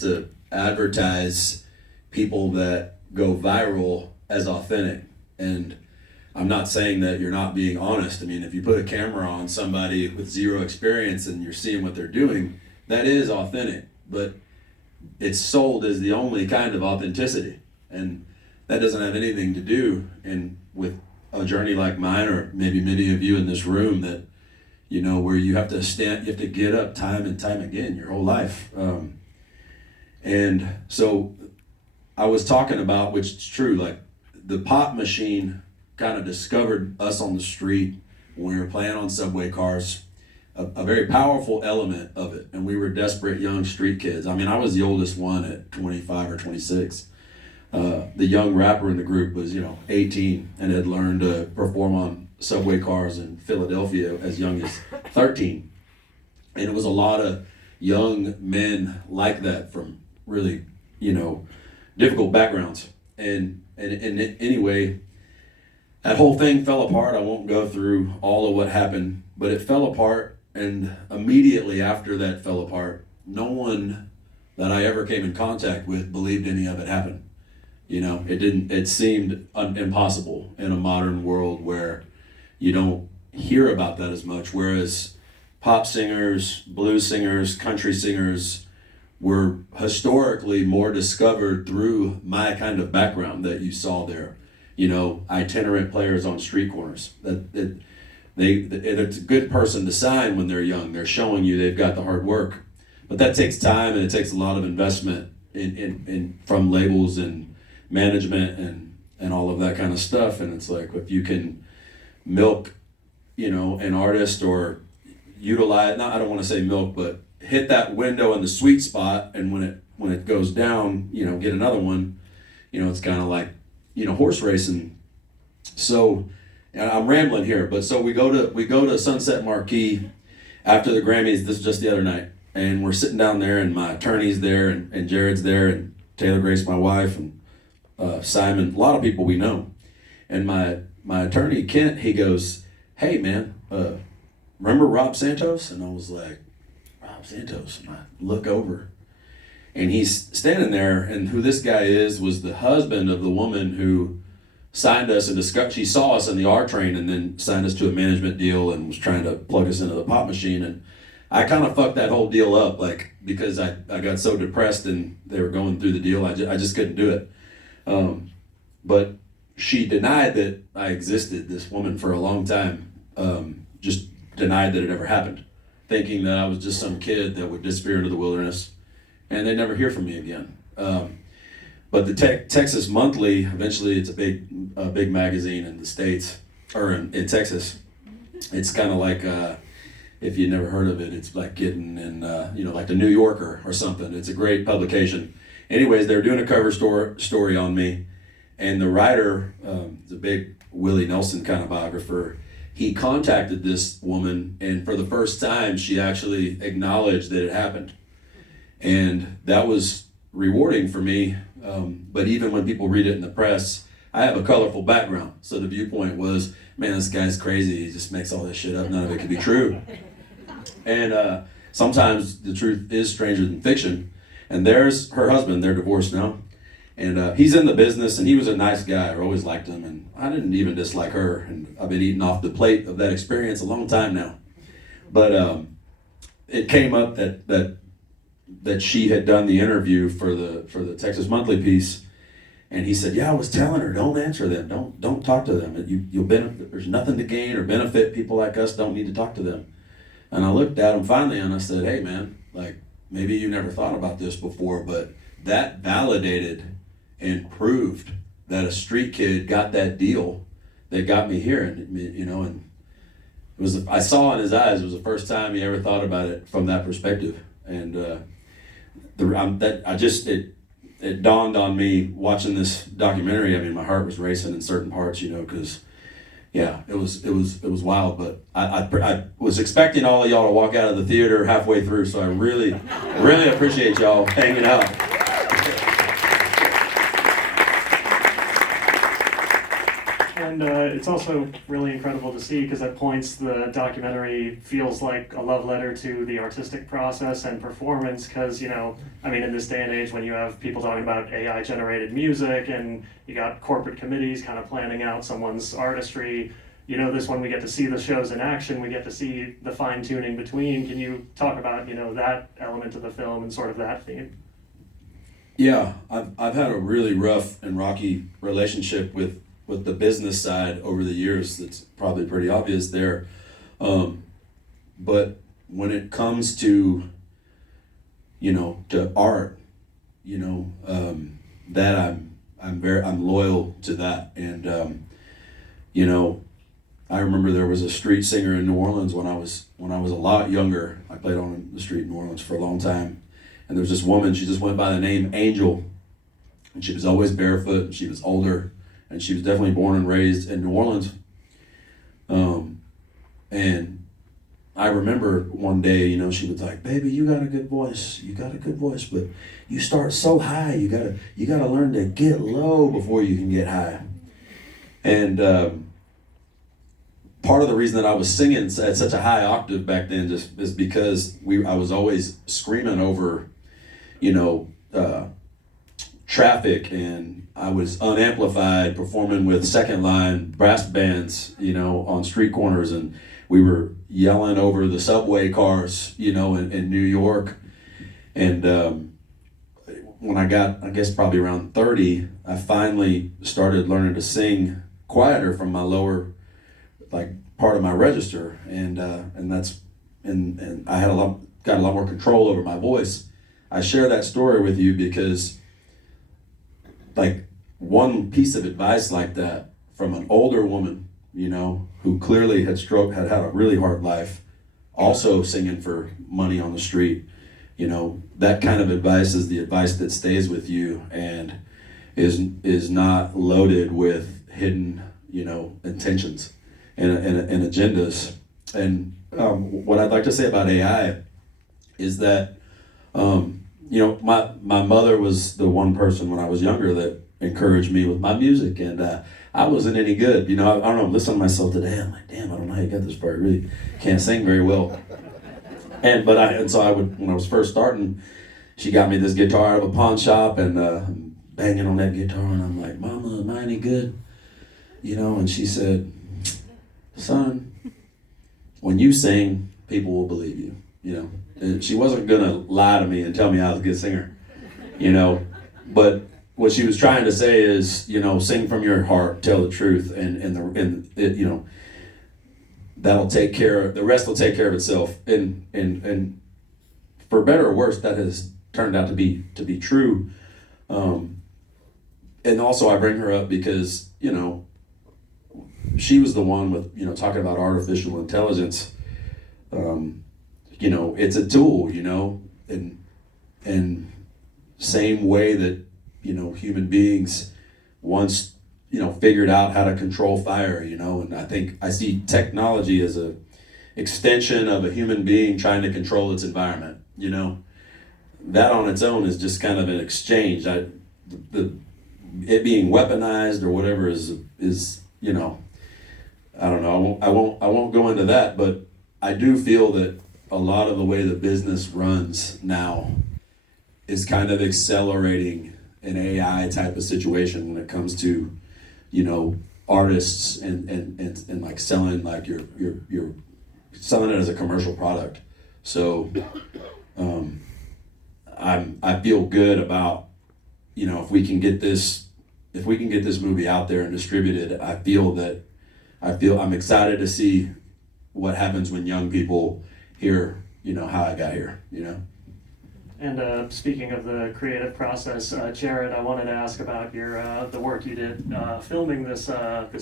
to advertise people that go viral as authentic. And I'm not saying that you're not being honest. I mean, if you put a camera on somebody with zero experience and you're seeing what they're doing, that is authentic. But it's sold as the only kind of authenticity. And that doesn't have anything to do with a journey like mine, or maybe many of you in this room, that, you know, where you have to get up time and time again your whole life. And so I was talking about, which is true, like the pop machine kind of discovered us on the street when we were playing on subway cars, a very powerful element of it. And we were desperate young street kids. I mean, I was the oldest one at 25 or 26. The young rapper in the group was, 18 and had learned to perform on subway cars in Philadelphia as young as 13. And it was a lot of young men like that from really, difficult backgrounds. And anyway, that whole thing fell apart. I won't go through all of what happened, but it fell apart. And immediately after that fell apart, no one that I ever came in contact with believed any of it happened. It seemed impossible in a modern world where you don't hear about that as much. Whereas pop singers, blues singers, country singers were historically more discovered through my kind of background that you saw there. Itinerant players on street corners. It's a good person to sign when they're young. They're showing you they've got the hard work. But that takes time, and it takes a lot of investment in from labels and management and all of that kind of stuff. And it's like, if you can milk, an artist, or utilize, I don't want to say milk, but hit that window in the sweet spot, and when it goes down, get another one. It's kind of like, horse racing. So, and I'm rambling here, but so we go to Sunset Marquee after the Grammys. This is just the other night, and we're sitting down there, and my attorney's there, and Jared's there, and Taylor Grace, my wife, and Simon, a lot of people we know. And my attorney, Kent, he goes, "Hey man, remember Rob Santos?" And I was like, "Rob Santos?" And I look over, and he's standing there, and who this guy was the husband of the woman who signed us and she saw us in the R train and then signed us to a management deal and was trying to plug us into the pop machine. And I kind of fucked that whole deal up, because I got so depressed and they were going through the deal, I just couldn't do it. But she denied that I existed, this woman, for a long time. Just denied that it ever happened, thinking that I was just some kid that would disappear into the wilderness and they'd never hear from me again. But the Texas Monthly, eventually it's a big magazine in the States, or in Texas. It's kind of like, if you never heard of it, it's like getting in, like the New Yorker or something. It's a great publication. Anyways, they were doing a cover story on me, and the writer, the big Willie Nelson kind of biographer, he contacted this woman, and for the first time, she actually acknowledged that it happened. And that was rewarding for me. But even when people read it in the press, I have a colorful background. So the viewpoint was, man, this guy's crazy. He just makes all this shit up. None of it could be true. And sometimes the truth is stranger than fiction. And there's her husband. They're divorced now. And he's in the business, and he was a nice guy. I always liked him. And I didn't even dislike her. And I've been eating off the plate of that experience a long time now. But it came up that she had done the interview for the Texas Monthly piece, and he said, "Yeah, I was telling her, don't answer them, don't talk to them. You'll benefit. There's nothing to gain or benefit. People like us don't need to talk to them." And I looked at him finally, and I said, "Hey, man, like maybe you never thought about this before, but that validated and proved that a street kid got that deal that got me here, and and it was I saw in his eyes. It was the first time he ever thought about it from that perspective, and." It dawned on me watching this documentary. I mean, my heart was racing in certain parts, because, yeah, it was wild. But I was expecting all of y'all to walk out of the theater halfway through, so I really appreciate y'all hanging out. And it's also really incredible to see because at points the documentary feels like a love letter to the artistic process and performance because, I mean, in this day and age when you have people talking about AI generated music and you got corporate committees kind of planning out someone's artistry, this one we get to see the shows in action, we get to see the fine tuning between. Can you talk about, that element of the film and sort of that theme? Yeah, I've had a really rough and rocky relationship with the business side over the years. That's probably pretty obvious there. But when it comes to, to art, that I'm loyal to that. And, I remember there was a street singer in New Orleans when I was a lot younger. I played on the street in New Orleans for a long time. And there was this woman, she just went by the name Angel. And she was always barefoot, and she was older. And she was definitely born and raised in New Orleans. And I remember one day, she was like, "Baby, you got a good voice. You got a good voice, but you start so high. You gotta learn to get low before you can get high." And part of the reason that I was singing at such a high octave back then just is because I was always screaming over, traffic, and I was unamplified performing with second line brass bands, on street corners, and we were yelling over the subway cars, in New York. And when I got, I guess probably around 30, I finally started learning to sing quieter from my lower, part of my register, and that's and I got a lot more control over my voice. I share that story with you because one piece of advice like that from an older woman, who clearly had had a really hard life, also singing for money on the street, that kind of advice is the advice that stays with you and is not loaded with hidden, intentions and agendas. And what I'd like to say about AI is that, my mother was the one person when I was younger that encouraged me with my music, and I wasn't any good. I don't know, I'm listening to myself today, I'm like, damn, I don't know how you got this part. I really can't sing very well. So I would, when I was first starting, she got me this guitar out of a pawn shop, and I'm banging on that guitar, and I'm like, "Mama, am I any good?" And she said, "Son, when you sing, people will believe you." And she wasn't gonna lie to me and tell me I was a good singer, but what she was trying to say is, sing from your heart, tell the truth, and that'll take care of, the rest will take care of itself. And for better or worse, that has turned out to be true. And also I bring her up because, she was the one with, talking about artificial intelligence. It's a tool, and same way that, human beings once, figured out how to control fire, and I think I see technology as a extension of a human being trying to control its environment, That on its own is just kind of an exchange. It being weaponized or whatever is, I don't know, I won't go into that, but I do feel that a lot of the way the business runs now is kind of accelerating an AI type of situation when it comes to, artists and like selling, like you're selling it as a commercial product. So I feel good about, if we can get this movie out there and distributed. I'm excited to see what happens when young people hear, how I got here, And speaking of the creative process, Jared, I wanted to ask about the work you did filming this